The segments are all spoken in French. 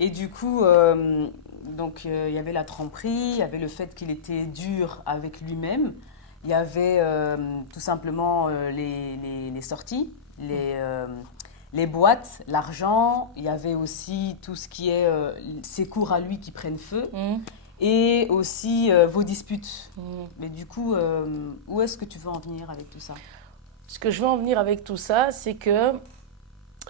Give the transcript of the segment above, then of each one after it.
Et du coup, il y avait la tromperie, il y avait le fait qu'il était dur avec lui-même, il y avait tout simplement les sorties, les boîtes, l'argent, il y avait aussi tout ce qui est ses cours à lui qui prennent feu, Mhm. et aussi vos disputes. Mhm. Mais du coup, où est-ce que tu veux en venir avec tout ça? Ce que je veux en venir avec tout ça, c'est que,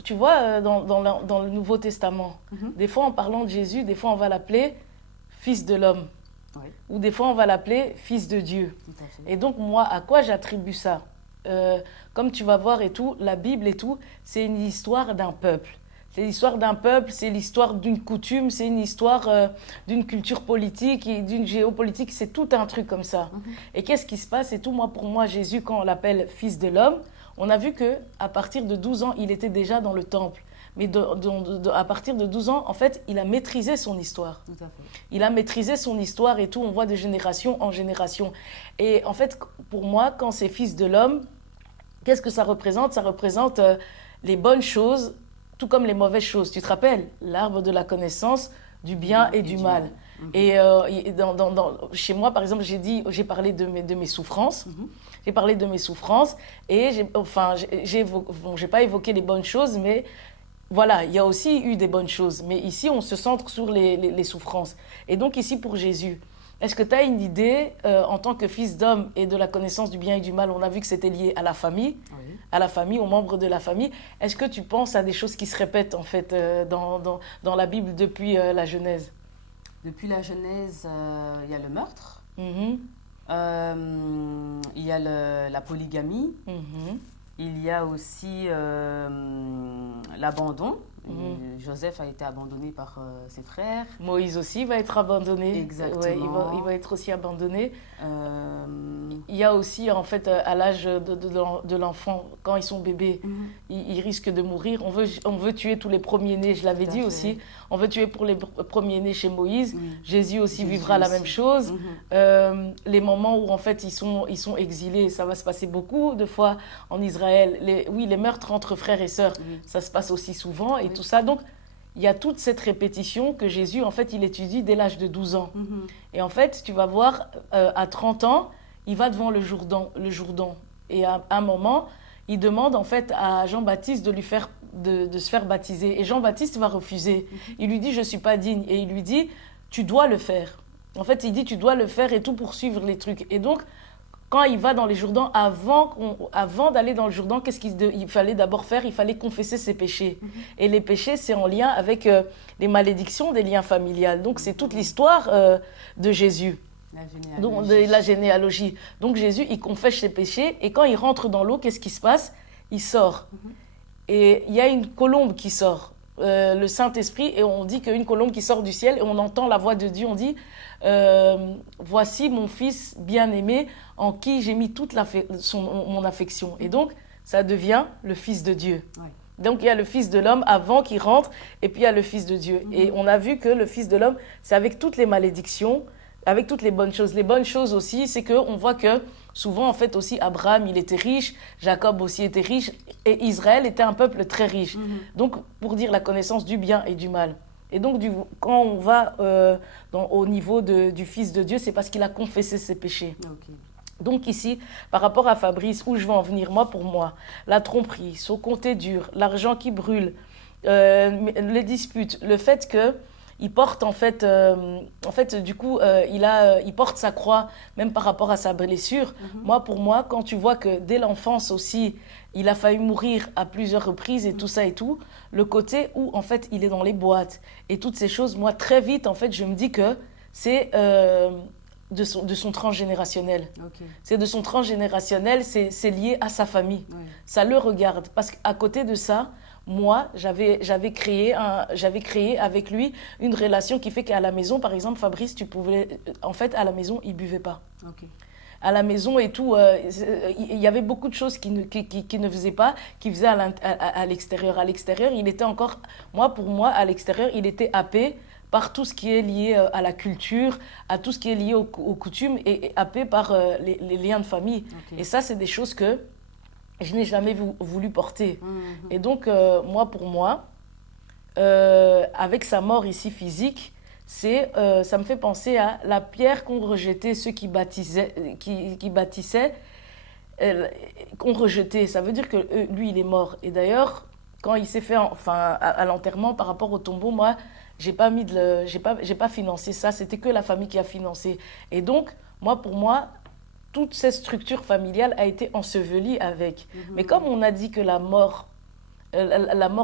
tu vois, dans le Nouveau Testament, Mhm. des fois en parlant de Jésus, des fois on va l'appeler Fils de l'homme, Oui, ou des fois on va l'appeler Fils de Dieu. tout à fait. Et donc moi, à quoi j'attribue ça? Comme tu vas voir et tout, la Bible et tout, c'est une histoire d'un peuple. C'est l'histoire d'un peuple, c'est l'histoire d'une coutume, c'est une histoire d'une culture politique et d'une géopolitique, c'est tout un truc comme ça. Mhm. Et qu'est-ce qui se passe? Et tout, moi, pour moi, Jésus, quand on l'appelle Fils de l'homme, on a vu que à partir de 12 ans, il était déjà dans le temple. Mais à partir de 12 ans, en fait, il a maîtrisé son histoire. Tout à fait. Il a maîtrisé son histoire et tout, on voit de génération en génération. Et en fait, pour moi, quand c'est Fils de l'homme, qu'est-ce que ça représente? Ça représente les bonnes choses, tout comme les mauvaises choses. Tu te rappelles? L'arbre de la connaissance du Du bien bien et et du du mal. mal. Mhm. Et chez moi, par exemple, j'ai parlé de mes souffrances. Mhm. J'ai parlé de mes souffrances et bon, j'ai pas évoqué les bonnes choses, mais voilà, il y a aussi eu des bonnes choses. Mais ici, on se centre sur les souffrances. Et donc ici, pour Jésus, est-ce que tu as une idée, en tant que fils d'homme et de la connaissance du bien et du mal, on a vu que c'était lié Oui. à la famille, aux membres de la famille. Est-ce que tu penses à des choses qui se répètent, en fait, dans la Bible depuis la Genèse? Depuis la Genèse, il y a le meurtre, Mhm, il y a la polygamie, mhm, il y a aussi l'abandon. mhm. Joseph a été abandonné par ses frères. Moïse aussi va être abandonné. Ouais, il va Exactement. être aussi abandonné. Euh, Il y a aussi, en fait, à l'âge de l'enfant, quand ils sont bébés, mhm, ils risquent de mourir. On veut tuer tous les premiers-nés, je l'avais tout à dit fait. aussi. On veut tuer pour les premiers-nés chez Moïse. Oui. Jésus aussi Jésus vivra la même aussi. chose. Mhm. Les moments où, en fait, ils sont exilés, ça va se passer beaucoup de fois en Israël. Oui, les meurtres entre frères et sœurs, Oui. ça se passe aussi souvent et Oui. tout ça. Donc, il y a toute cette répétition que Jésus, en fait, il étudie dès l'âge de 12 ans. Mhm. Et en fait, tu vas voir, à 30 ans, il va devant le Jourdain. Le Jourdain. Et à un moment, il demande en fait à Jean-Baptiste de se faire baptiser. Et Jean-Baptiste va refuser. Mhm. Il lui dit, je ne suis pas digne. Et il lui dit, tu dois le faire. En fait, il dit, tu dois le faire et tout pour suivre les trucs. Et donc, quand il va dans les Jourdains, avant d'aller dans le Jourdain, qu'est-ce qu'il fallait d'abord faire? Il fallait confesser ses péchés. Mhm. Et les péchés, c'est en lien avec les malédictions des liens familiales. Donc, c'est toute Mhm. l'histoire de Jésus, La donc de la généalogie. généalogie. Donc, Jésus, il confesse ses péchés. Et quand il rentre dans l'eau, qu'est-ce qui se passe? Il sort. Mhm. Et il y a une colombe qui sort, le Saint-Esprit, et on dit qu'une colombe qui sort du ciel, et on entend la voix de Dieu, on dit, voici mon fils bien-aimé, en qui j'ai mis toute mon affection. Et donc, ça devient le Fils de Dieu. Ouais. Donc, il y a le Fils de l'homme avant qu'il rentre, et puis il y a le Fils de Dieu. Et Mhm. on a vu que le Fils de l'homme, c'est avec toutes les malédictions, avec toutes les bonnes choses. Les bonnes choses aussi, c'est qu'on voit que souvent, en fait, aussi, Abraham, il était riche, Jacob aussi était riche, et Israël était un peuple très riche. Mhm. Donc, pour dire la connaissance du bien et du mal. Et donc, quand on va au niveau du Fils de Dieu, c'est parce qu'il a confessé ses péchés. Ok. Donc ici, par rapport à Fabrice, où je veux en venir, moi pour moi, la tromperie, son compte dur, l'argent qui brûle, les disputes, le fait que il porte en fait du coup, il porte sa croix même par rapport à sa blessure. Mhm. Moi pour moi, quand tu vois que dès l'enfance aussi, il a failli mourir à plusieurs reprises et tout ça et tout, le côté où en fait il est dans les boîtes et toutes ces choses, moi très vite en fait je me dis que c'est de son transgénérationnel. Ok. C'est de son transgénérationnel, c'est lié à sa famille. Ouais. Ça le regarde. Parce qu'à côté de ça, moi, j'avais créé avec lui une relation qui fait qu'à la maison, par exemple, Fabrice, tu pouvais. En fait, à la maison, il buvait pas. Ok. À la maison et tout, il y avait beaucoup de choses qui ne faisait pas, qui faisait à l'extérieur. À l'extérieur, il était encore. Pour moi, à l'extérieur, il était happé par tout ce qui est lié à la culture, à tout ce qui est lié aux coutumes et happé par les liens de famille. Ok. Et ça, c'est des choses que je n'ai jamais voulu porter. Mhm. Et donc, pour moi, avec sa mort ici physique, ça me fait penser à la pierre qu'ont rejetée ceux qui bâtissaient, qu'ont rejeté. Ça veut dire que lui, il est mort. Et d'ailleurs, quand il s'est fait, à l'enterrement par rapport au tombeau, moi, j'ai pas financé ça. C'était que la famille qui a financé. Et donc, pour moi, toute cette structure familiale a été ensevelie avec. Mais comme on a dit que la mort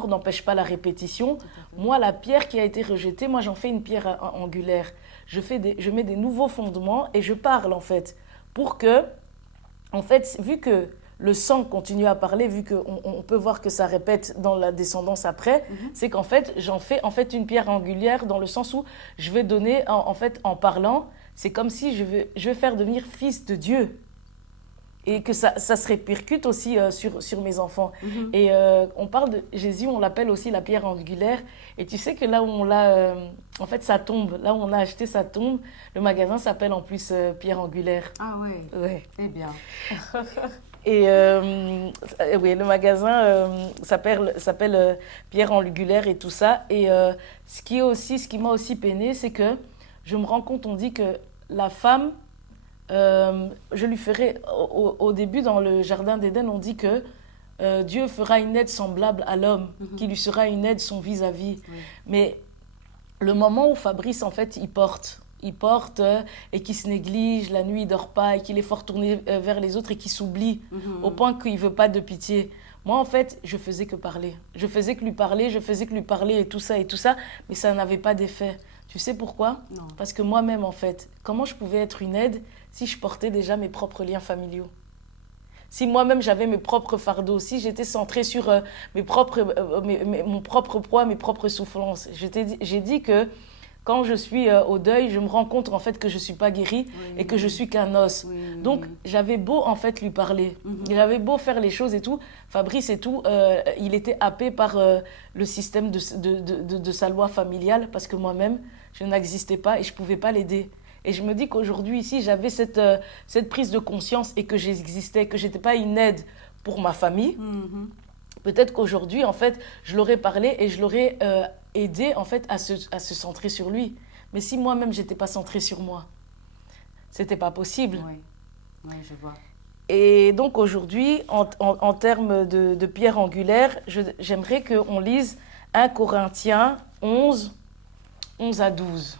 n'empêche pas la répétition. Moi, la pierre qui a été rejetée, moi, j'en fais une pierre angulaire. Je mets des nouveaux fondements et je parle, en fait, pour que, en fait, vu que le sang continue à parler, vu qu'on peut voir que ça répète dans la descendance après, c'est qu'en fait, j'en fais en fait une pierre angulaire dans le sens où je vais donner, en fait, en parlant, c'est comme si je vais faire devenir fils de Dieu. Et que ça se répercute aussi sur mes enfants. Et on parle de Jésus, on l'appelle aussi la pierre angulaire. Et tu sais que là où on l'a, en fait, sa tombe, là où on a acheté sa tombe, le magasin s'appelle en plus Pierre Angulaire. Ah ouais. Ouais. Eh bien. Et oui, le magasin s'appelle Pierre Angulaire et tout ça. Et ce qui m'a aussi peiné, c'est que je me rends compte, on dit que la femme, je lui ferai, au début dans le jardin d'Éden, on dit que Dieu fera une aide semblable à l'homme, qui lui sera une aide son vis-à-vis. Oui. Mais le moment où Fabrice, en fait, il porte et qu'il se néglige, la nuit il dort pas et qu'il est fort tourné vers les autres et qu'il s'oublie au point qu'il veut pas de pitié. Moi, en fait, je faisais que parler. Je faisais que lui parler et tout ça, mais ça n'avait pas d'effet. Tu sais pourquoi? Non. Parce que moi-même, en fait, comment je pouvais être une aide si je portais déjà mes propres liens familiaux? Si moi-même, j'avais mes propres fardeaux, si j'étais centrée sur mon propre poids, mes propres souffrances. J'ai dit que quand je suis au deuil, je me rends compte en fait que je ne suis pas guérie et que je suis qu'un os. Donc, j'avais beau en fait lui parler, j'avais beau faire les choses et tout, Fabrice et tout, il était happé par le système de sa loi familiale parce que moi-même, je n'existais pas et je ne pouvais pas l'aider. Et je me dis qu'aujourd'hui, ici, j'avais cette prise de conscience et que j'existais, que je n'étais pas une aide pour ma famille. Peut-être qu'aujourd'hui, en fait, je l'aurais parlé et je l'aurais aidé, en fait, à se centrer sur lui. Mais si moi-même, je n'étais pas centrée sur moi, ce n'était pas possible. Oui, je vois. Et donc, aujourd'hui, en termes de pierre angulaire, j'aimerais qu'on lise 1 Corinthiens 11 à 12.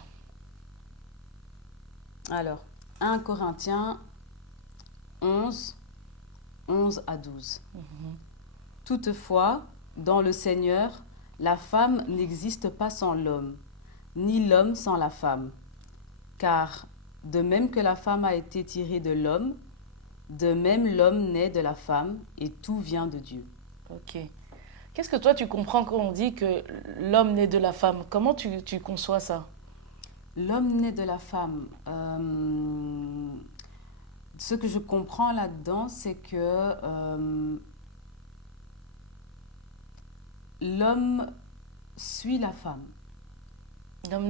Alors, 1 Corinthiens 11 à 12. Toutefois, dans le Seigneur, la femme n'existe pas sans l'homme, ni l'homme sans la femme. Car, de même que la femme a été tirée de l'homme, de même l'homme naît de la femme, et tout vient de Dieu. Ok. Qu'est-ce que toi, tu comprends quand on dit que l'homme naît de la femme? Comment tu conçois ça? L'homme naît de la femme. Ce que je comprends là-dedans, c'est que l'homme suit la femme.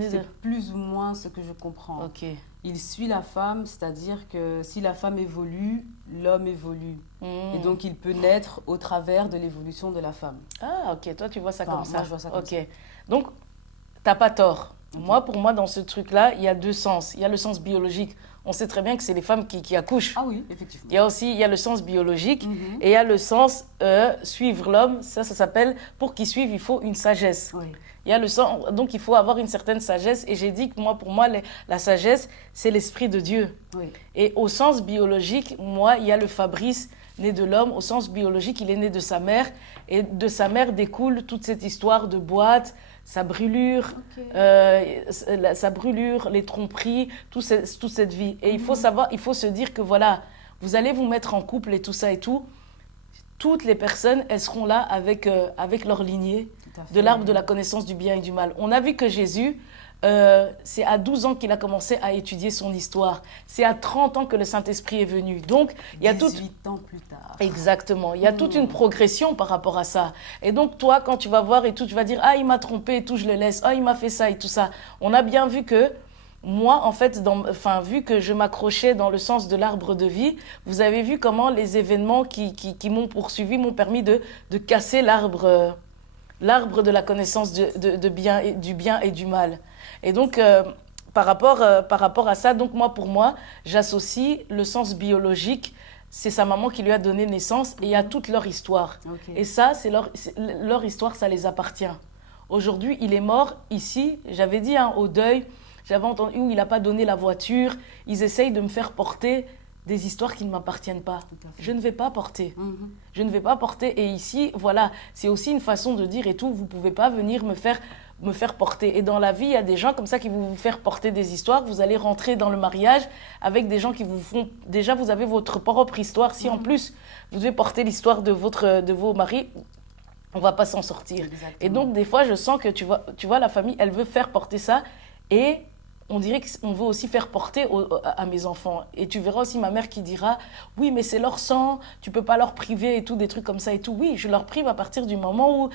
C'est plus ou moins ce que je comprends. Okay. Il suit la femme, c'est-à-dire que si la femme évolue, l'homme évolue. Et donc, il peut naître au travers de l'évolution de la femme. Ah, ok. Toi, tu vois ça comme ça. Moi, je vois ça comme ça. Donc, t'as pas tort. Okay. Pour moi, dans ce truc-là, il y a 2 sens. Il y a le sens biologique. On sait très bien que c'est les femmes qui accouchent. Ah oui, effectivement. Il y a le sens biologique et il y a le sens suivre l'homme. Ça s'appelle, pour qu'il suive, il faut une sagesse. Oui. Il y a le sens, donc il faut avoir une certaine sagesse. Et j'ai dit que pour moi, la sagesse, c'est l'esprit de Dieu. Oui. Et au sens biologique, il y a le Fabrice né de l'homme. Au sens biologique, il est né de sa mère. Et de sa mère découle toute cette histoire de boîte, sa brûlure, les tromperies, toute cette vie. Et il faut se dire que voilà, vous allez vous mettre en couple et tout ça et tout. Toutes les personnes, elles seront là avec leur lignée de l'arbre de la connaissance du bien et du mal. On a vu que Jésus, c'est à 12 ans qu'il a commencé à étudier son histoire. C'est à 30 ans que le Saint-Esprit est venu. Donc, il y a 18 ans plus tard. Exactement. Il y a toute une progression par rapport à ça. Et donc, toi, quand tu vas voir et tout, tu vas dire « Ah, il m'a trompé et tout, je le laisse. Ah, il m'a fait ça et tout ça. » On a bien vu que moi, en fait, vu que je m'accrochais dans le sens de l'arbre de vie, vous avez vu comment les événements qui m'ont poursuivi m'ont permis de casser l'arbre l'arbre de la connaissance du bien et du mal. Et donc, par rapport à ça, donc pour moi, j'associe le sens biologique, c'est sa maman qui lui a donné naissance et il y a toute leur histoire. Ok. Et ça, leur histoire, ça les appartient. Aujourd'hui, il est mort ici, j'avais dit au deuil, j'avais entendu où il n'a pas donné la voiture, ils essayent de me faire porter des histoires qui ne m'appartiennent pas. Je ne vais pas porter. Je ne vais pas porter. Et ici, voilà, c'est aussi une façon de dire et tout, vous ne pouvez pas venir me faire porter. Et dans la vie, il y a des gens comme ça qui vont vous faire porter des histoires. Vous allez rentrer dans le mariage avec des gens qui vous font... Déjà, vous avez votre propre histoire. Si en plus, vous devez porter l'histoire de vos maris, on ne va pas s'en sortir. Exactement. Et donc, des fois, je sens que, tu vois, la famille, elle veut faire porter ça. Et on dirait qu'on veut aussi faire porter à mes enfants. Et tu verras aussi ma mère qui dira « Oui, mais c'est leur sang, tu ne peux pas leur priver et tout, des trucs comme ça et tout. » Oui, je leur prive à partir du moment où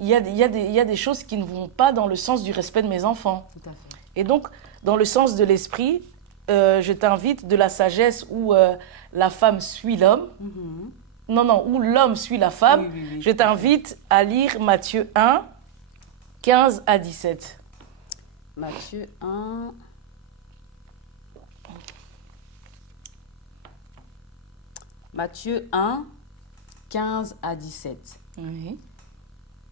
il y a des choses qui ne vont pas dans le sens du respect de mes enfants. Tout à fait. Et donc, dans le sens de l'esprit, je t'invite de la sagesse où la femme suit l'homme. Non, où l'homme suit la femme. Oui, Je t'invite à lire Matthieu 1, 15 à 17. Matthieu 1. Matthieu 1, 15 à 17. Oui.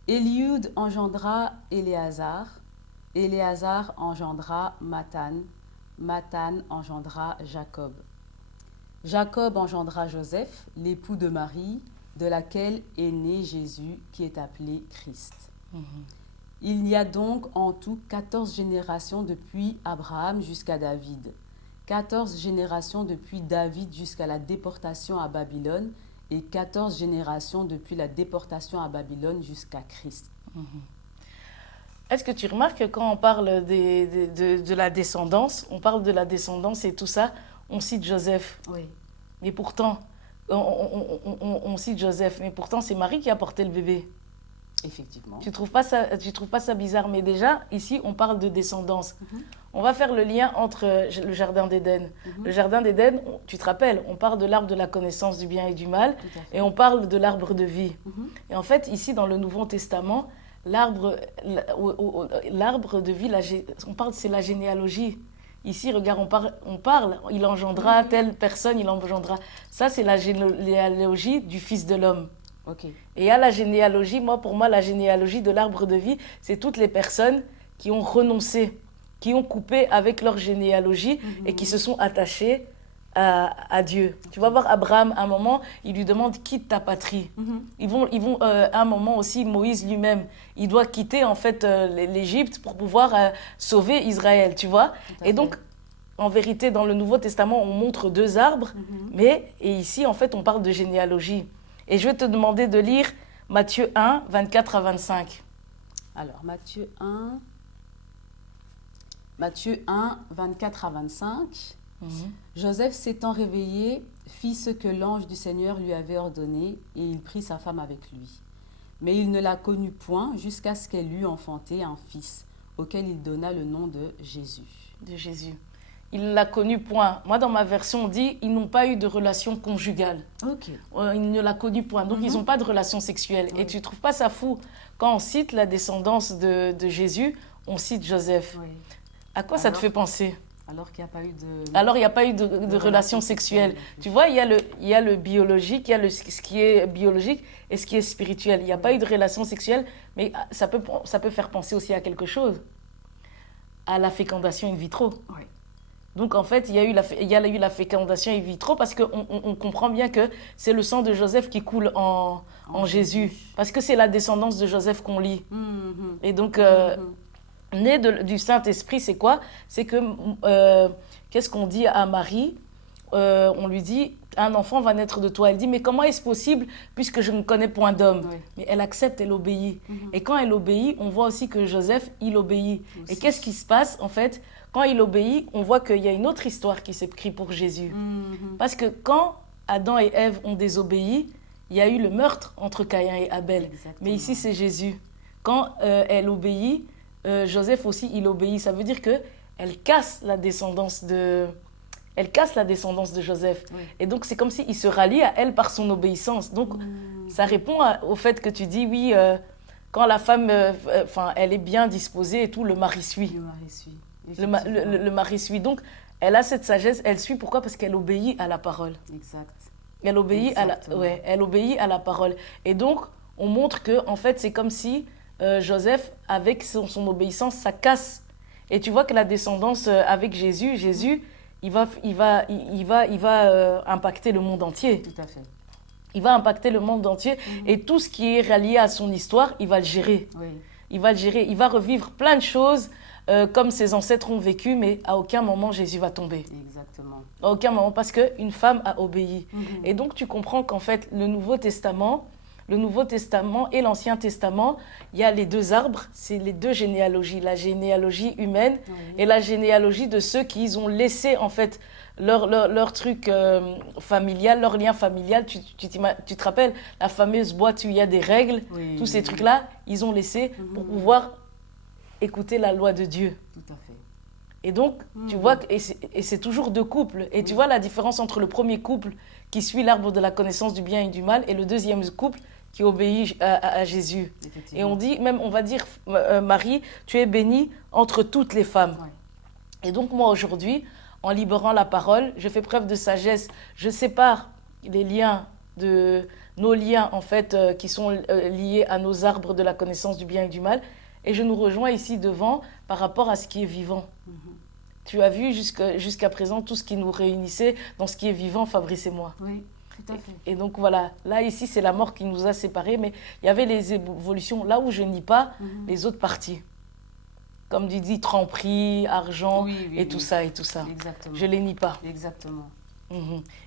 Éliud engendra Éléazar, Éléazar engendra Mathan, Mathan engendra Jacob. Jacob engendra Joseph, l'époux de Marie, de laquelle est né Jésus, qui est appelé Christ. Il y a donc en tout 14 générations depuis Abraham jusqu'à David, 14 générations depuis David jusqu'à la déportation à Babylone et 14 générations depuis la déportation à Babylone jusqu'à Christ. Est-ce que tu remarques que quand on parle de la descendance, on parle de la descendance et tout ça, on cite Joseph. Oui. Mais pourtant, on cite Joseph, mais pourtant c'est Marie qui a porté le bébé. Effectivement. Tu trouves pas ça bizarre? Mais déjà, ici, on parle de descendance. On va faire le lien entre le jardin d'Éden. Le jardin d'Éden, tu te rappelles, on parle de l'arbre de la connaissance du bien et du mal, et on parle de l'arbre de vie. Et en fait, ici, dans le Nouveau Testament, l'arbre de vie, c'est la généalogie. Ici, regarde, on parle, il engendra telle personne, il engendra. Ça, c'est la généalogie du Fils de l'homme. Ok. Et il y a la généalogie, pour moi, la généalogie de l'arbre de vie, c'est toutes les personnes qui ont renoncé, qui ont coupé avec leur généalogie et qui se sont attachées à Dieu. Tu vas voir Abraham, à un moment, il lui demande « quitte ta patrie ». Ils vont à un moment aussi, Moïse lui-même, il doit quitter en fait l'Égypte pour pouvoir sauver Israël, tu vois. Et donc, en vérité, dans le Nouveau Testament, on montre deux arbres, et ici, en fait, on parle de généalogie. Et je vais te demander de lire Matthieu 1, 24 à 25. Alors, Matthieu 1, 24 à 25. Joseph s'étant réveillé, fit ce que l'ange du Seigneur lui avait ordonné, et il prit sa femme avec lui. Mais il ne la connut point jusqu'à ce qu'elle eût enfanté un fils, auquel il donna le nom de Jésus. De Jésus. Il ne l'a connu point. Moi, dans ma version, on dit ils n'ont pas eu de relation conjugale. Ok. Il ne l'a connu point. Donc, ils n'ont pas de relation sexuelle. Et tu ne trouves pas ça fou? Quand on cite la descendance de Jésus, on cite Joseph. Oui. À quoi ça te fait penser? Alors qu'il n'y a pas eu de... Alors, il n'y a pas eu de relation sexuelle. Tu vois, il y a le biologique, il y a ce qui est biologique et ce qui est spirituel. Il n'y a pas eu de relation sexuelle, mais ça peut faire penser aussi à quelque chose. À la fécondation in vitro. Oui. Donc, en fait, il y a eu la fécondation in vitro parce qu'on comprend bien que c'est le sang de Joseph qui coule en Jésus. Parce que c'est la descendance de Joseph qu'on lit. Et donc, né du Saint-Esprit, c'est quoi? C'est que, qu'est-ce qu'on dit à Marie? On lui dit, un enfant va naître de toi. Elle dit, mais comment est-ce possible puisque je ne connais point d'homme? Mais elle accepte, elle obéit. Et quand elle obéit, on voit aussi que Joseph, il obéit. Et qu'est-ce qui se passe, en fait? Quand il obéit, on voit qu'il y a une autre histoire qui s'écrit pour Jésus. Parce que quand Adam et Ève ont désobéi, il y a eu le meurtre entre Caïn et Abel. Exactement. Mais ici, c'est Jésus. Quand elle obéit, Joseph aussi, il obéit. Ça veut dire qu'elle casse la descendance de Joseph. Oui. Et donc, c'est comme s'il se rallie à elle par son obéissance. Donc, ça répond au fait que tu dis, oui, quand la femme, elle est bien disposée et tout, le mari suit. Le mari suit. Le mari suit. Donc, elle a cette sagesse, elle suit. Pourquoi? Parce qu'elle obéit à la parole. Exact. Elle obéit elle obéit à la parole. Et donc, on montre que, en fait, c'est comme si Joseph, avec son obéissance, ça casse. Et tu vois que la descendance avec Jésus, il va impacter le monde entier. Tout à fait. Il va impacter le monde entier. Et tout ce qui est relié à son histoire, il va le gérer. Oui. Il va le gérer. Il va revivre plein de choses comme ses ancêtres ont vécu, mais à aucun moment Jésus va tomber. Exactement. À aucun moment, parce qu'une femme a obéi. Et donc, tu comprends qu'en fait, le Nouveau Testament et l'Ancien Testament, il y a les deux arbres, c'est les deux généalogies, la généalogie humaine et la généalogie de ceux qui ont laissé, en fait, leur truc familial, leur lien familial. Tu te rappelles, la fameuse boîte où il y a des règles, tous ces trucs-là, ils ont laissé pour pouvoir écouter la loi de Dieu. Tout à fait. Et donc, tu vois, et c'est toujours deux couples. Et tu vois la différence entre le premier couple qui suit l'arbre de la connaissance du bien et du mal et le deuxième couple qui obéit à Jésus. Et on dit, même on va dire, Marie, tu es bénie entre toutes les femmes. Ouais. Et donc moi aujourd'hui, en libérant la parole, je fais preuve de sagesse. Je sépare les liens nos liens en fait qui sont liés à nos arbres de la connaissance du bien et du mal. Et je nous rejoins ici devant par rapport à ce qui est vivant. Tu as vu jusqu'à présent tout ce qui nous réunissait dans ce qui est vivant, Fabrice et moi. Oui, tout à fait. Et donc voilà, là ici c'est la mort qui nous a séparés, mais il y avait les évolutions. Là où je nie pas, les autres parties. Comme tu dis, tremperie, argent et tout ça et tout ça. Exactement. Je les nie pas. Exactement.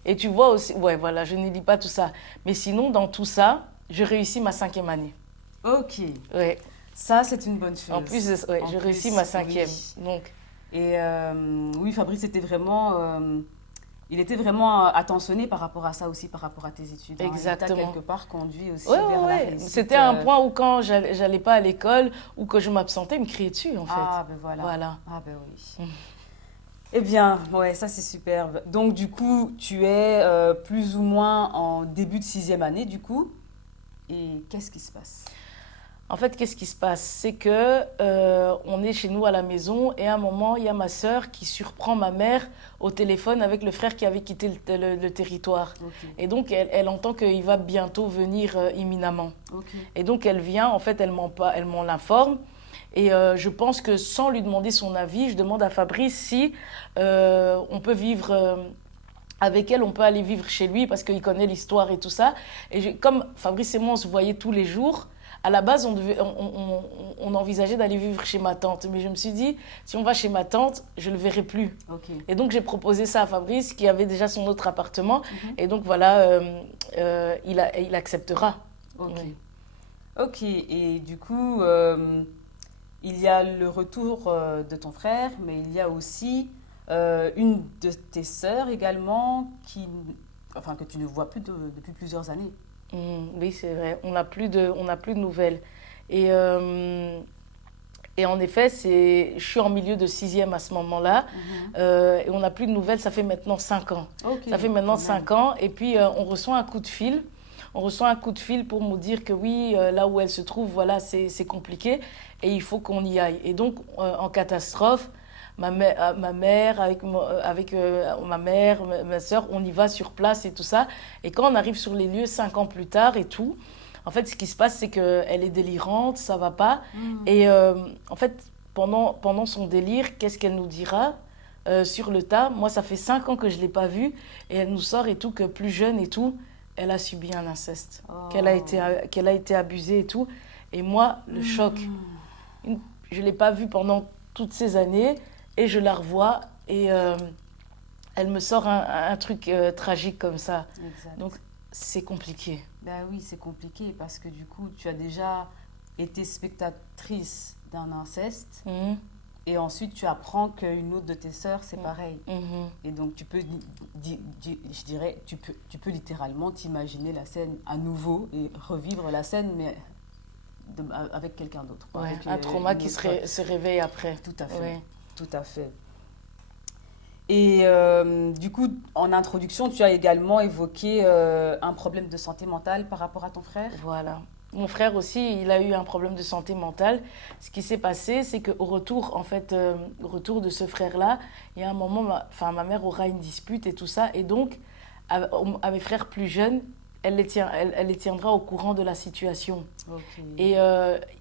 Et tu vois aussi, ouais voilà, je ne nie pas tout ça. Mais sinon, dans tout ça, je réussis ma 5e année. Ok. Ouais. Ça, c'est une bonne chose. En plus, je réussis ma 5e. Oui. Donc. Et oui, Fabrice il était vraiment attentionné par rapport à ça aussi, par rapport à tes études. Exactement. Il t'a quelque part conduit aussi vers la réussite. C'était un point où quand j'allais pas à l'école ou que je m'absentais, il me criait dessus en fait. Ah ben voilà. Ah ben oui. Eh bien, ouais, ça c'est superbe. Donc du coup, tu es plus ou moins en début de 6e année du coup. Et qu'est-ce qui se passe? En fait, qu'est-ce qui se passe? C'est que on est chez nous à la maison et à un moment, il y a ma sœur qui surprend ma mère au téléphone avec le frère qui avait quitté le territoire. Okay. Et donc, elle entend qu'il va bientôt venir imminemment. Okay. Et donc, elle vient, en fait, elle m'en informe. Et je pense que sans lui demander son avis, je demande à Fabrice si on peut vivre... avec elle, on peut aller vivre chez lui parce qu'il connaît l'histoire et tout ça. Et comme Fabrice et moi, on se voyait tous les jours, à la base, on envisageait d'aller vivre chez ma tante. Mais je me suis dit, si on va chez ma tante, je ne le verrai plus. Okay. Et donc, j'ai proposé ça à Fabrice, qui avait déjà son autre appartement. Et donc, voilà, il acceptera. Ok. Oui. Ok. Et du coup, il y a le retour de ton frère, mais il y a aussi une de tes sœurs également, que tu ne vois plus depuis plusieurs années. Oui, c'est vrai. On n'a plus de nouvelles. Et en effet, je suis en milieu de 6e à ce moment-là. Et on n'a plus de nouvelles, ça fait maintenant 5 ans. Okay, ça fait maintenant 5 ans. Et puis, on reçoit un coup de fil. On reçoit un coup de fil pour nous dire que oui, là où elle se trouve, voilà, c'est compliqué. Et il faut qu'on y aille. Et donc, en catastrophe, ma mère, ma soeur, on y va sur place et tout ça. Et quand on arrive sur les lieux 5 ans plus tard et tout, en fait, ce qui se passe, c'est qu'elle est délirante, ça va pas. Et en fait, pendant son délire, qu'est-ce qu'elle nous dira sur le tas? Moi, ça fait 5 ans que je ne l'ai pas vue. Et elle nous sort et tout, que plus jeune et tout, elle a subi un inceste, qu'elle a été abusée et tout. Et moi, le choc, je ne l'ai pas vue pendant toutes ces années. Et je la revois et elle me sort un truc tragique comme ça. Exact. Donc, c'est compliqué. Ben oui, c'est compliqué parce que du coup, tu as déjà été spectatrice d'un inceste et ensuite tu apprends qu'une autre de tes sœurs, c'est pareil. Et donc, tu peux littéralement t'imaginer la scène à nouveau et revivre la scène, mais avec quelqu'un d'autre. Ouais, un trauma qui se réveille après. Tout à fait. Ouais. Tout à fait. Et du coup, en introduction, tu as également évoqué un problème de santé mentale par rapport à ton frère. Voilà. Mon frère aussi, il a eu un problème de santé mentale. Ce qui s'est passé, c'est qu'au retour, en fait, au retour de ce frère-là, il y a un moment, ma mère aura une dispute et tout ça. Et donc, à mes frères plus jeunes, elle les tiendra au courant de la situation. Ok. Et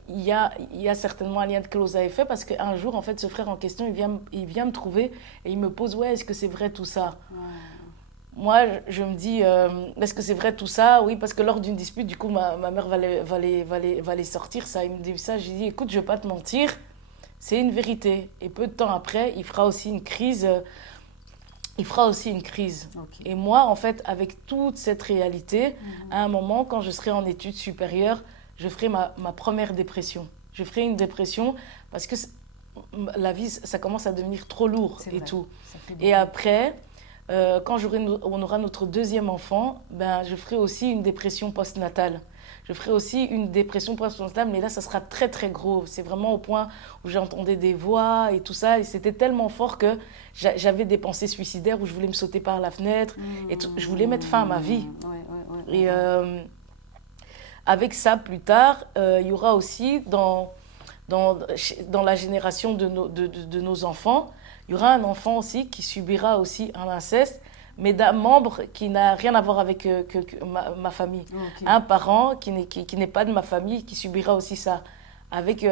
il y a certainement un lien de cause à effet parce qu'un jour, en fait, ce frère en question, il vient me trouver et il me pose, ouais, est-ce que c'est vrai tout ça? Ouais. Moi, je me dis, est-ce que c'est vrai tout ça? Oui, parce que lors d'une dispute, du coup, ma mère va les sortir. Ça, il me dit ça. J'ai dit, écoute, je ne vais pas te mentir, c'est une vérité. Et peu de temps après, il fera aussi une crise. Ok. Et moi, en fait, avec toute cette réalité, à un moment, quand je serai en études supérieures, je ferai ma première dépression. Je ferai une dépression parce que la vie, ça commence à devenir trop lourd C'est et vrai. tout. Ça fait Et beaucoup. après, quand on aura notre deuxième enfant, ben, je ferai aussi une dépression postnatale. Je ferai aussi une dépression postnatale, mais là, ça sera très, très gros. C'est vraiment au point où j'entendais des voix et tout ça. Et c'était tellement fort que j'avais des pensées suicidaires où je voulais me sauter par la fenêtre. Et je voulais mettre fin à ma vie. Ouais, ouais, ouais, Et ouais. avec ça, plus tard, il y aura aussi dans, dans la génération de nos enfants, il y aura un enfant aussi qui subira aussi un inceste, mais d'un membre qui n'a rien à voir avec ma famille. Ok. Un parent qui n'est pas de ma famille qui subira aussi ça. Avec une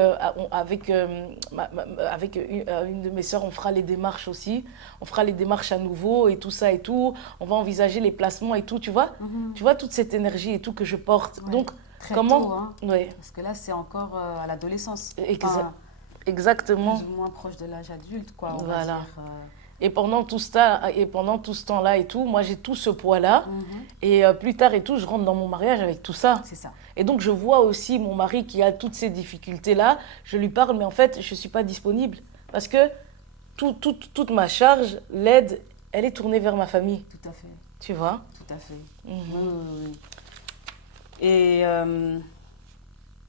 de mes sœurs, on fera les démarches aussi. On fera les démarches à nouveau et tout ça et tout. On va envisager les placements et tout, tu vois? Tu vois toute cette énergie et tout que je porte. Ouais. Donc, Très comment... tôt, hein. Ouais, Parce que là, c'est encore à l'adolescence. exa- Enfin, exactement. plus ou moins proche de l'âge adulte, quoi, on va Voilà. dire. Et pendant tout ce temps-là et tout, moi j'ai tout ce poids-là. Mhm. Et plus tard et tout, je rentre dans mon mariage avec tout ça. C'est ça. Et donc je vois aussi mon mari qui a toutes ces difficultés-là. Je lui parle, mais en fait, je ne suis pas disponible. Parce que toute ma charge, l'aide, elle est tournée vers ma famille. Tout à fait. Tu vois? Tout à fait. Mhm. Oui, oui, oui. Et